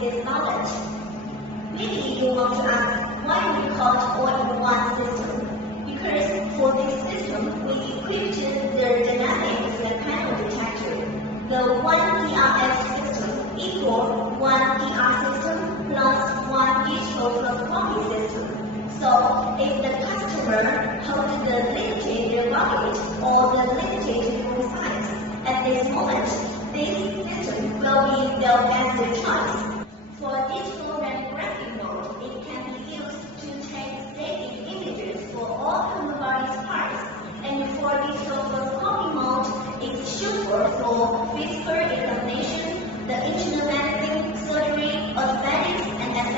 this knowledge. Maybe you want to ask why we call it all-in-one system. Because for this system, we equipped the dynamic panel detector. The one DRF system equals one DR system plus one digital fluoroscopy system. So if the customer holds the limited budget or the limited room size, at this moment, this system will be their best choice. For digital radiography mode, it can be used to take static images for all human body's parts. And for digital fluoroscopy mode, it's suitable for physical examination, the internal medicine, surgery, orthopedics, and etc.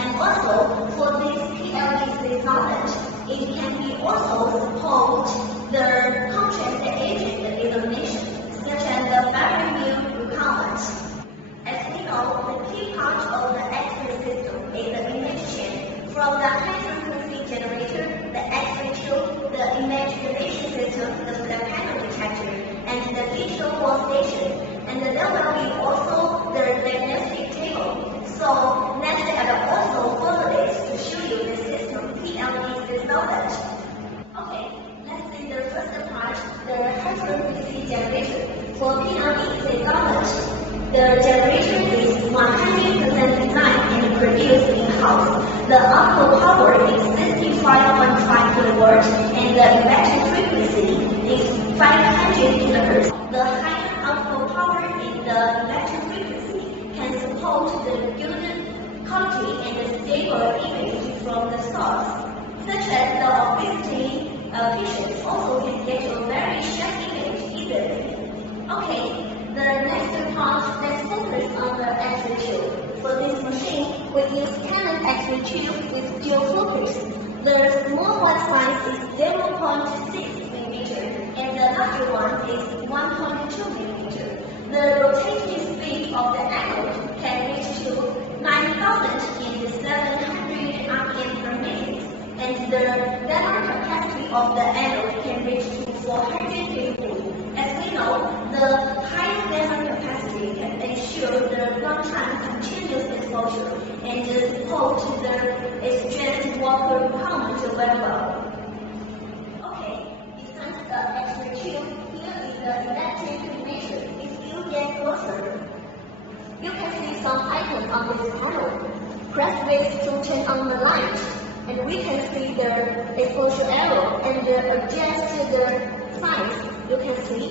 And also, for this PLD6000, it can be also support the contrast agent examination, such as the barrier recombinant. As we know, the key part of the X-ray system is the image chain. From the high-frequency generator, the X-ray tube, the image generation system, the panel detector, and the digital workstation. And there will be also the diagnostic table. So let's add also further this to show you the system PLD6000. Okay, let's see the first part, the high-frequency generator. For PLD6000, the generator is 100% designed and produced in-house. The output power is 65.5 kW and the emission frequency is 500 kHz. The higher output power in the emission frequency can support the good quality and stable image from the source, such as the obesity patients also can get a very sharp image easily. Okay, the next part, let's focus on the X-ray tube. For this machine, we use Canon X-ray tube with dual focus. The small one size is 0.6 mm and the larger one is 1.2 mm. The rotating speed of the anode can reach to 9,700 RPM per minute, and the diamond capacity of the anode can reach to 450. As we know, the higher diamond capacity can ensure the long-time continuous exposure and support the exchange water requirement very well. Okay, besides the X-ray tube, here is the electric measure. If you get closer, you can see some icons on this panel. Press this to turn on the light, and we can see the exposure arrow and adjust the size. You can see,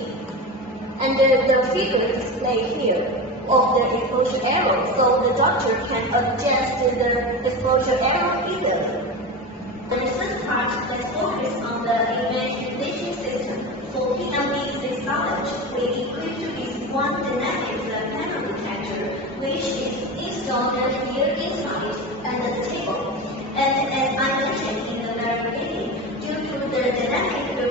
and the figure displayed here of the exposure arrow, so the doctor can adjust the exposure arrow easily. And the first part, let's focus on the image generation system. For PLD6000, we equipped with one dynamic panel detector, which is installed here inside and the table. And as I mentioned in the very beginning, due to the dynamic panel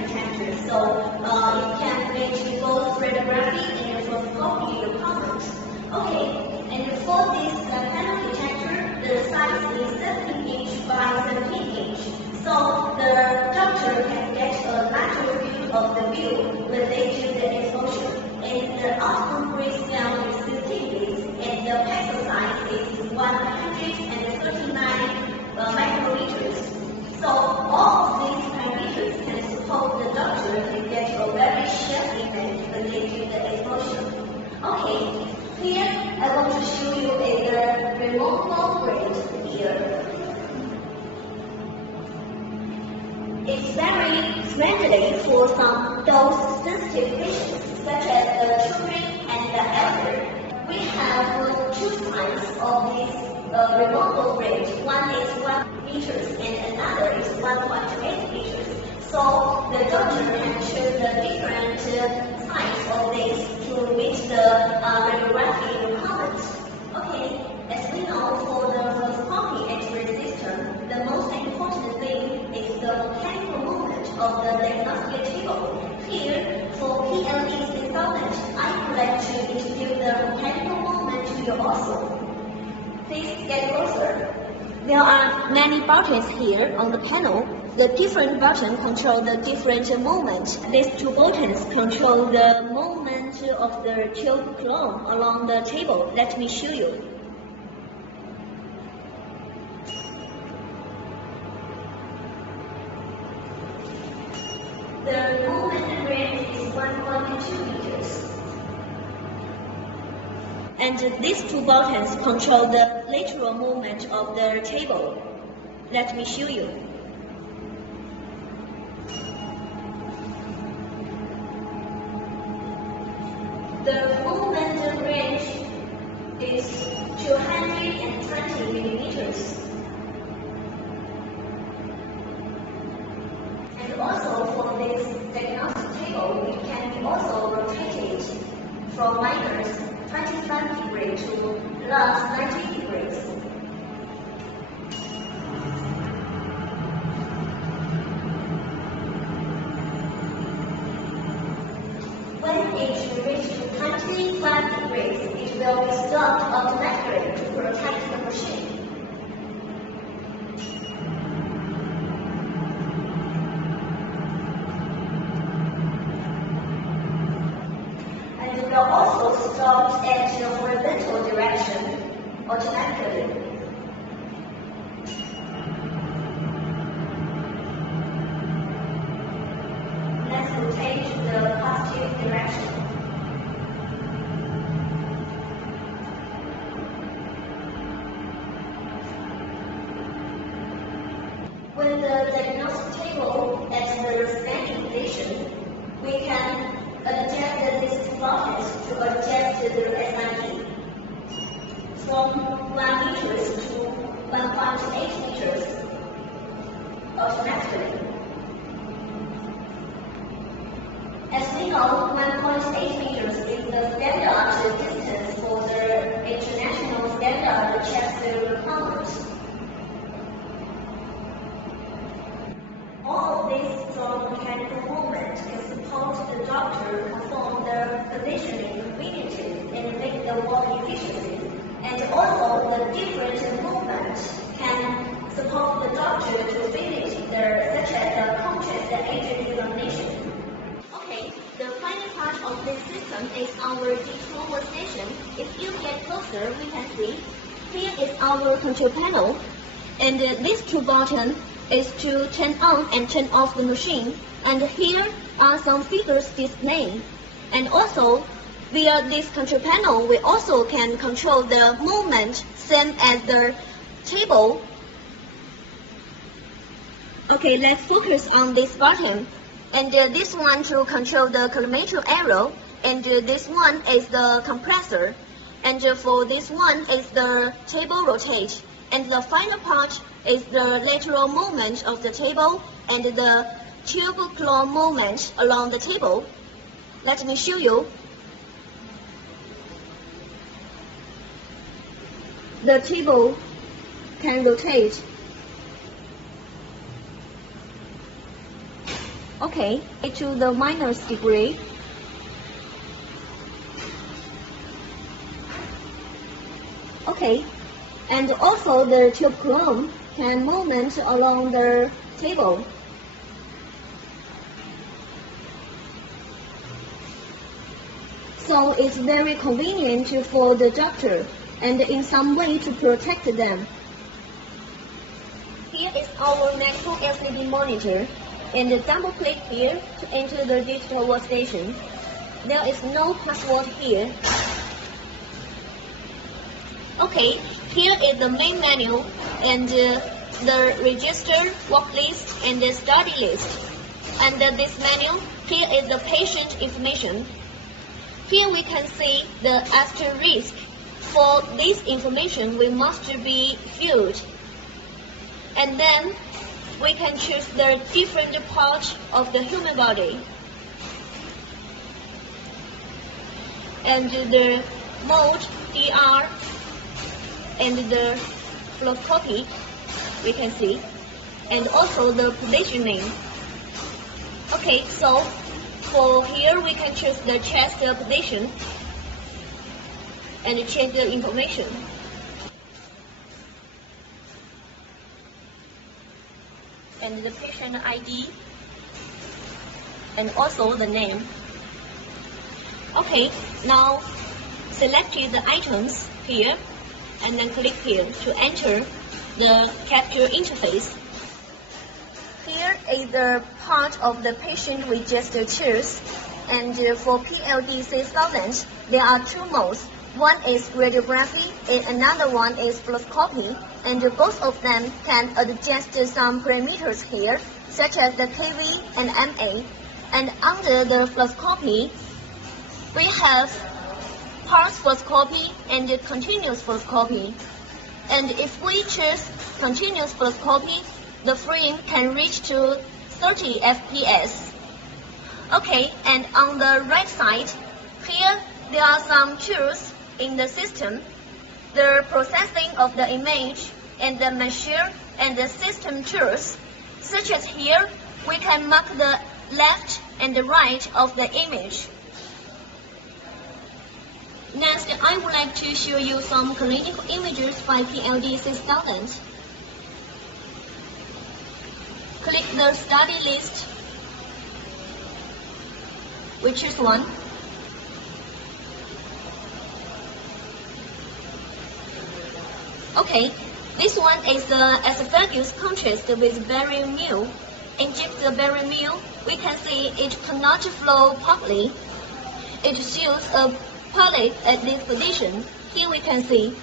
detector, so it can reach both radiography and fluoroscopy requirements. Okay, and for this panel detector, the size is 17 inch by 17 inch. So the doctor can get a lateral view of the view related to the exposure. And the output grayscale is 15 bits, and the pixel size is 139 micrometers. So all of these parameters can support the doctor to get a very sharp image related to the exposure. Okay, here I want to show you a removable grade here. It's very friendly for some dose-sensitive patients, such as the children and the elderly. We have two kinds of this removable grade. One is 1 meters and another is 1.8 meters. So the doctor can choose the different size of this to meet the radiography requirements. Okay, as we know, for the fluoroscopy X-ray system, the most important thing is the mechanical movement of the diagnostic table. Here, for PLD6000, I would like to introduce the mechanical movement to you also. Please get closer. There are many buttons here on the panel. The different buttons control the different movement. These two buttons control the movement movement of the tube column along the table. Let me show you. The movement range is 1.2 meters. And these two buttons control the lateral movement of the table. Let me show you. The movement range is 220 millimeters. And also for this diagnostic table, it can be also rotated from minus 25 degrees to plus 90 degrees. When it reaches 25 degrees, it will be stopped automatically to protect the machine. And it will also stop at the horizontal direction automatically. Let's rotate the positive direction. When the diagnostic table at the standing position, we can adjust these buttons to adjust the SIE from 1 meters to 1.8 meters automatically. As we know, 1.8 meters is the standard distance for the international standard chest requirements. All of these strong mechanical movements can support the doctor perform the positioning conveniently and make the work efficiently. And also the different movements can support the doctor to finish such as the contrast agent examination. Okay, the final part of this system is our digital workstation. If you get closer, we can see here is our control panel, and these two buttons is to turn on and turn off the machine, and here are some figures displayed. And also, via this control panel, we also can control the movement same as the table. Okay, let's focus on this button. And this one to control the colorimeter arrow, and this one is the compressor, and for this one is the table rotate, and the final part is the lateral movement of the table and the tube claw movement along the table. Let me show you. The table can rotate. Okay, to the minus degree. Okay, and also the tube column can movement along the table. So it's very convenient for the doctor and in some way to protect them. Here is our medical FPD monitor, and double click here to enter the digital workstation. There is no password here. Okay, here is the main menu and the register, work list, and the study list. Under this menu, here is the patient information. Here we can see the asterisk. For this information, we must be filled. And then we can choose the different parts of the human body. And the mode, DR, and the fluoroscopy, we can see, and also the positioning. Okay, so for here we can choose the chest position and change the information. And the patient ID, and also the name. Okay, now select the items here and then click here to enter the capture interface. Here is the part of the patient we just chose. And for PLD6000, there are two modes. One is radiography and another one is fluoroscopy. And both of them can adjust some parameters here, such as the KV and MA. And under the fluoroscopy, we have pulse fluoroscopy and continuous fluoroscopy. And if we choose continuous fluoroscopy, the frame can reach to 30 FPS. Okay, and on the right side, here there are some tools in the system. The processing of the image and the measure and the system tools, such as here, we can mark the left and the right of the image. Next, I would like to show you some clinical images by PLD6000. Click the study list. We choose one. Okay, this one is the esophagus contrast with barium meal. Inject the barium meal, we can see it cannot flow properly. It shows a polyp at this position. Here we can see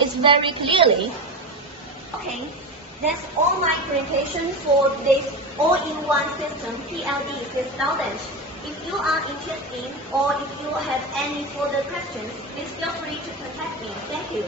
it's very clearly. Okay, that's all my presentation for this all-in-one system PLD6000. If you are interested or if you have any further questions, please feel free to contact me. Thank you.